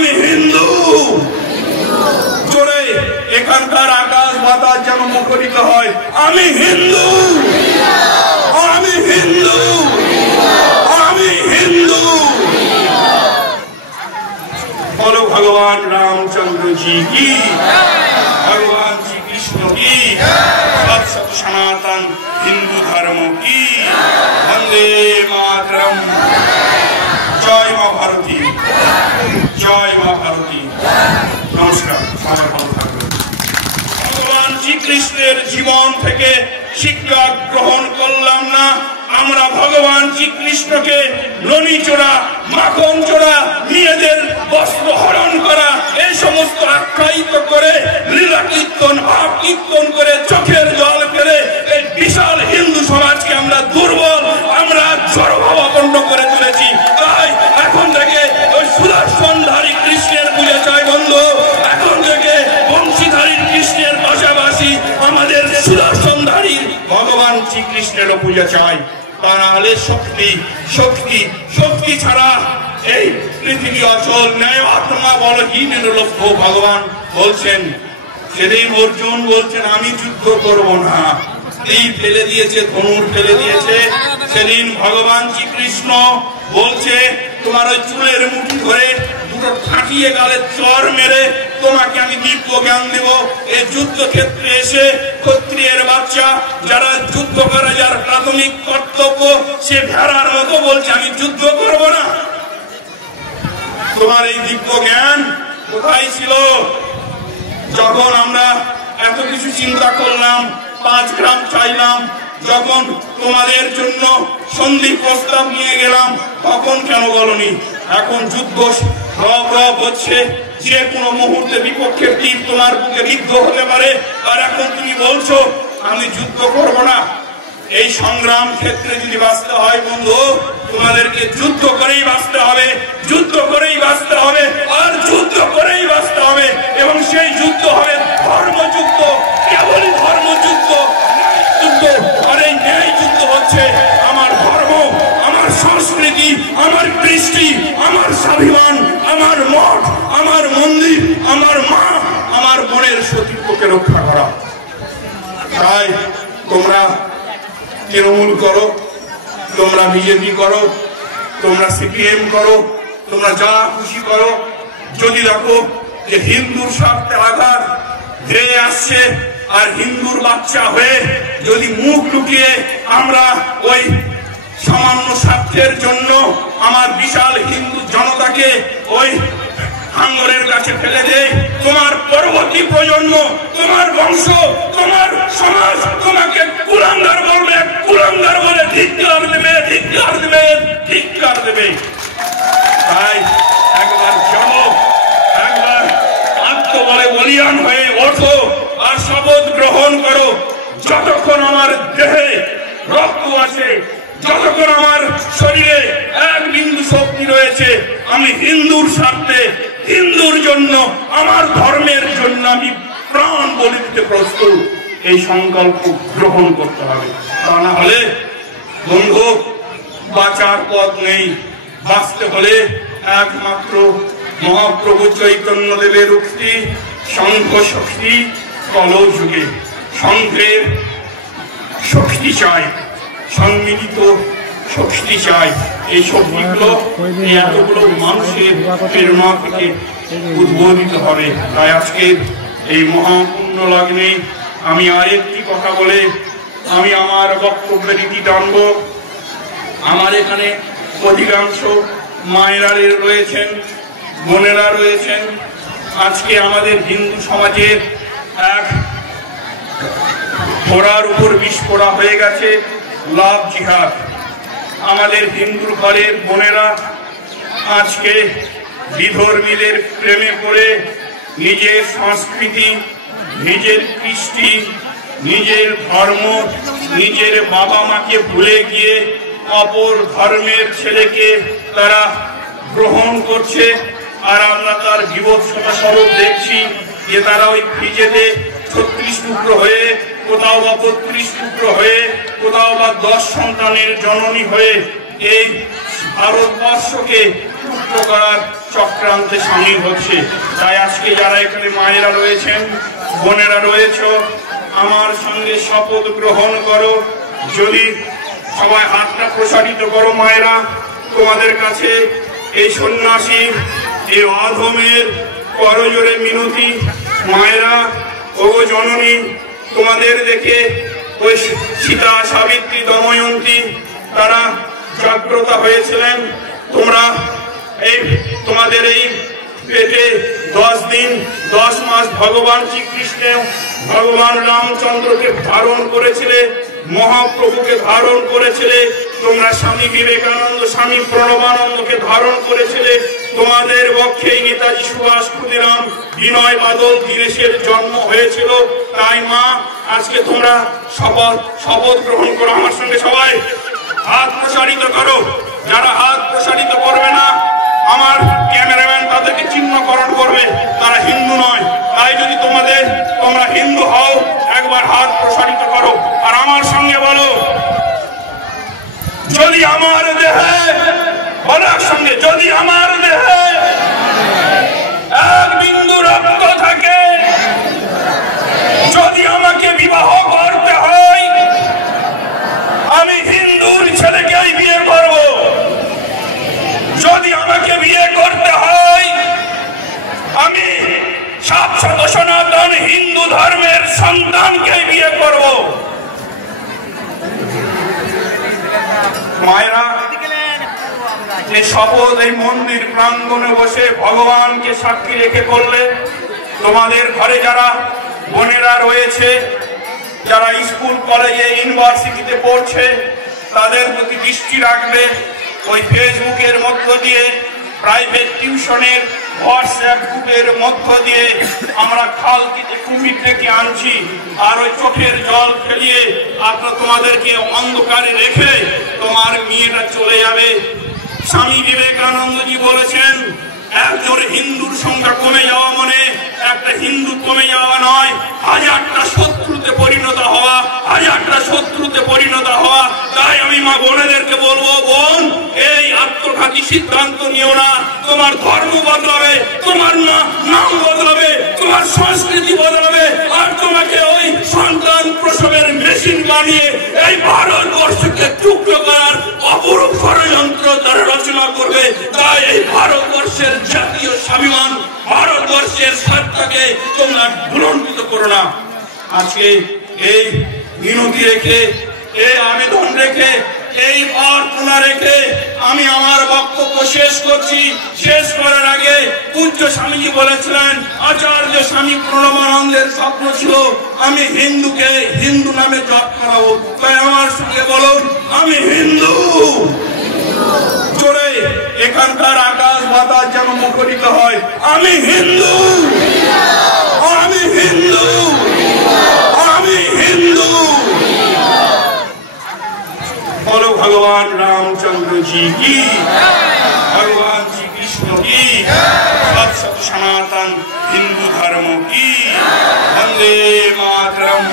আমি হিন্দু। জোরে এখানকার আকাশ বাতাস যেন মুখরিত হয়, আমি হিন্দু, আমি হিন্দু, আমি হিন্দু। বলো ভগবান রামচন্দ্র জি কি, ভগবান শ্রীকৃষ্ণ কি, সৎ সৎ সনাতন হিন্দু ধর্ম কি। বন্দে মাতরম। জয় মা ভারতী, জয় মা ভারতী। নমস্কার, সবাই ভালো থাকবেন। ভগবান শ্রীকৃষ্ণের জীবন থেকে শিক্ষা গ্রহণ করলাম না, আমরা ভগবান শ্রীকৃষ্ণকে ননি চোরা, মাখন চোরা, মেয়েদের বস্ত্র হরণ করা, এই সমস্ত আখ্যায়িত করে লীলা কীর্তন, ভাব কীর্তন করে চোখের জল ফেলে এই বিশাল হিন্দু সমাজকে আমরা দুর্বল, আমরা জড়ভাবাপন্ন করে তুলেছি। তাই এখন থেকে ওই সুদর্শনধারী কৃষ্ণের পূজা চাই বন্ধু। এখন থেকে বংশীধারী কৃষ্ণের পাশাপাশি আমাদের সুদর্শনধারীর ভগবান শ্রীকৃষ্ণেরও পূজা চাই। তা না হলে শক্তি শক্তি শক্তি ছাড়া এই পৃথিবী অচল। ন্যায় আত্মা বলহীন লক্ষ্য। ভগবান বলছেন, সেদিন অর্জুন বলছেন আমি যুদ্ধ করব না, তীর ফেলে দিয়েছে, ধনুর ফেলে দিয়েছে। সেদিন ভগবান শ্রীকৃষ্ণ বলছে তোমার ওই চুলের মুঠি ধরে দুটো ফাটিয়ে গালে চর মেরে তোমাকে আমি দিব্য জ্ঞান দেব। এই যুদ্ধক্ষেত্রে এসে ক্ষত্রিয়ের বাচ্চা যারা যুদ্ধ করে, যার প্রাথমিক কর্তব্য, সে ভেড়ার মতো বলছে আমি যুদ্ধ করব না। তোমার এই দিব্য জ্ঞান কোথায় ছিল যখন আমরা এত কিছু চিন্তা করলাম, 5 গ্রাম চাইলাম, যখন তোমাদের জন্য সন্ধি প্রস্তাব নিয়ে গেলাম, তখন কেন বলনি? এখন যুদ্ধ রব রব হচ্ছে, যে কোনো মুহূর্তে বিপক্ষের তীর তোমার বুকে বিদ্ধ হতে পারে, আর এখন তুমি বলছো আমি যুদ্ধ করব না। এই সংগ্রাম ক্ষেত্রে যদি বাঁচতে হয় বন্ধু, তোমাদেরকে যুদ্ধ করেই বাঁচতে হবে, যুদ্ধ করেই বাঁচতে হবে, আর যুদ্ধ করেই বাঁচতে হবে। এবং সেই যুদ্ধ হবে ধর্মযুদ্ধ, কেবলই ধর্মযুদ্ধ, যুদ্ধ। আর এই ন্যায় যুদ্ধ হচ্ছে আমার ধর্ম, আমার সংস্কৃতি, আমার কৃষ্টি, আমার স্বাভিমান, আমার মঠ, আমার মন্দির, আমার মা, আমার বোনের সতীত্বকে রক্ষা করা। তাই তোমরা তৃণমূল করো, তোমরা বিজেপি করো, তোমরা সিপিএম করো, তোমরা যা খুশি করো, যদি দেখো যে হিন্দুর স্বার্থে আঘাত ধেয়ে আসছে, আর হিন্দুর বাচ্চা হয়ে যদি মুখ লুকিয়ে আমরা ওই সামান্য স্বার্থের জন্য আমার বিশাল হিন্দু জনতাকে ওই হাঙ্গরের কাছে ফেলে দেয়, তোমার পরবর্তী প্রজন্ম, তোমার বংশ, তোমার সমাজ তোমাকে কুলাঙ্গার বলবে, কুলাঙ্গার বলে ধিক্কার দেবে, ধিক্কার দেবে, ধিক্কার দেবে। তাই একবার যাবো, একবার আত্মবলে বলিয়ান হয়ে ওঠো আর শপথ গ্রহণ করো, যতক্ষণ আমার দেহে রক্ত আছে, যতক্ষণ আমার শরীরে এক বিন্দু শক্তি রয়েছে, আমি হিন্দুর স্বার্থে, হিন্দুর জন্য, আমার ধর্মের জন্য আমি প্রাণ বলি দিতে প্রস্তুত। এই সংকল্প গ্রহণ করতে হবে। তা না হলে বন্ধু বাঁচার পথ নেই। বাঁচতে হলে একমাত্র মহাপ্রভু চৈতন্য দেবের উক্তি, সংঘ শক্তি কলযুগে। সংঘের শক্তি চাই, সম্মিলিত শক্তি চাই। এই শক্তিগুলো এতগুলো মানুষের প্রেরণা থেকে উদ্বোধিত হবে। তাই আজকের এই মহাপুণ্য লগ্নে আমি আরেকটি কথা বলে আমি আমার বক্তব্যের রীতি টানব। আমার এখানে অধিকাংশ মায়েরা রয়েছেন, বোনেরা রয়েছেন। আজকে আমাদের হিন্দু সমাজের এক ঘোড়ার উপর বিষ পোড়া হয়ে গেছে, লাভ জিহাদ। আমাদের হিন্দু ঘরের বোনেরা আজকে বিধর্মীদের প্রেমে পড়ে নিজের সংস্কৃতি, নিজের কৃষ্টি, নিজের ধর্ম, নিজের বাবা মাকে ভুলে গিয়ে অপর ধর্মের ছেলেকে তারা গ্রহণ করছে। আর আমরা তার বিভৎসতা স্বরূপ দেখছি যে তারা ওই ফ্রিজেতে 36 টুকরো হয়ে, কোথাও বা 32 টুকরো হয়ে, কোথাও বা 10 সন্তানের জননী হয়ে এই ভারতবর্ষকে টুকরো করার চক্রান্তে সামিল হচ্ছে। তাই আজকে যারা এখানে মায়েরা রয়েছেন, বোনেরা রয়েছে, আমার সঙ্গে শপথ গ্রহণ করো। যদি সবাই হাতটা প্রসারিত করো মায়েরা, তোমাদের কাছে এই সন্ন্যাসী এই অধমের করজোরে মিনতি। মায়েরা ও জননী, তোমাদের দেখে ওই সীতা, সাবিত্রী, দময়ন্তী তারা জাগ্রত হয়েছিলেন। তোমরা এই তোমাদের এই পেটে 10 দিন 10 মাস ভগবান শ্রীকৃষ্ণ ভগবান রামচন্দ্রকে ধারণ করেছিলে, মহাপ্রভুকে ধারণ করেছিলে, তোমরা স্বামী বিবেকানন্দ, স্বামী প্রণবানন্দকে ধারণ করেছিলে। তোমাদের বক্ষে নেতাজি সুভাষ, ক্ষুদিরাম, বিনয় বাদল, দীনেশের জন্ম হয়েছিল। তাই মা, আজকে তোমরা শপথ গ্রহণ করো আমার সঙ্গে। সবাই হাত প্রসারিত করো। যারা হাত প্রসারিত করবে না, আমার ক্যামেরাম্যান তাদেরকে চিহ্নকরণ করবে, তারা হিন্দু নয়। তাই যদি তোমরা হিন্দু হও, একবার হাত প্রসারিত করো আর আমার সঙ্গে বলো, যদি আমার দেহে, বলার সঙ্গে, যদি আমার দেহে এক বিন্দু রক্ত থাকে, যদি আমাকে বিবাহ করতে হয়, আমি হিন্দুর ছেলেকেই বিয়ে করব। যদি আমাকে বিয়ে করতে হয়, আমি শাশ্বত সনাতন হিন্দু ধর্মের সন্তানকে বিয়ে করব। মায়েরা, এই শপথ এই মন্দির প্রাঙ্গণে বসে ভগবানকে সাক্ষী রেখে করলে, তোমাদের ঘরে যারা বোনেরা রয়েছে, যারা স্কুল, কলেজে, ইউনিভার্সিটিতে পড়ছে, তাদের প্রতি দৃষ্টি রাখবে। ওই ফেসবুকের মধ্য দিয়ে, প্রাইভেট টিউশনের, হোয়াটসঅ্যাপ গ্রুপের মধ্য দিয়ে আমরা খালকিতে কুমির ডেকে আনছি, আর ওই চোখের জল ফেলিয়ে তোমাদেরকে অন্ধকারে রেখে তোমার মেয়েটা চলে যাবে। স্বামী বিবেকানন্দজি বলেছেন, একজন হিন্দুর সংখ্যা কমে যাওয়া মানে একটা হিন্দু কমে যাওয়া নয়, হাজারটা শত্রুতে পরিণত হওয়া, হাজারটা শত্রুতে পরিণত হওয়া। তাই আমি মা বোনেদেরকে বলবো, বোন, এই আত্মঘাতী সিদ্ধান্ত নিও না। তোমার ধর্ম বদলাবে, তোমার নাম বদলাবে, তোমার সংস্কৃতি বদলাবে, আর তোমাকে ওই সন্তান প্রসবের মেশিন বানিয়ে এই ভারতবর্ষকে টুকরো করার অপরূপ ষড়যন্ত্র তারা রচনা করবে। তাই এই ভারতবর্ষের জাতীয় স্বাভিমান, ভারতবর্ষের স্বার্থকে তোমরা ভুলণ্ঠিত করো না। আজকে এই মিনতি রেখে, এই আবেদন রেখে, এই প্রার্থনা রেখে আমি আমার বক্তব্য শেষ করছি। শেষ করার আগে পূজ্য স্বামীজি বলেছিলেন, আচার্য স্বামী প্রণবানন্দের স্বপ্ন ছিল আমি হিন্দুকে হিন্দু নামে জপ করাবো। তাই আমার সঙ্গে বলুন, আমি হিন্দু। জোরে এখানকার আকাশ বাতাস যেন মুখরিত হয়, আমি হিন্দু, আমি হিন্দু, আমি হিন্দু। বলো ভগবান রামচন্দ্র জি কি, ভগবান শ্রী কৃষ্ণ কি, সৎ সনাতন হিন্দু ধর্ম কি। বন্দে মাতরম।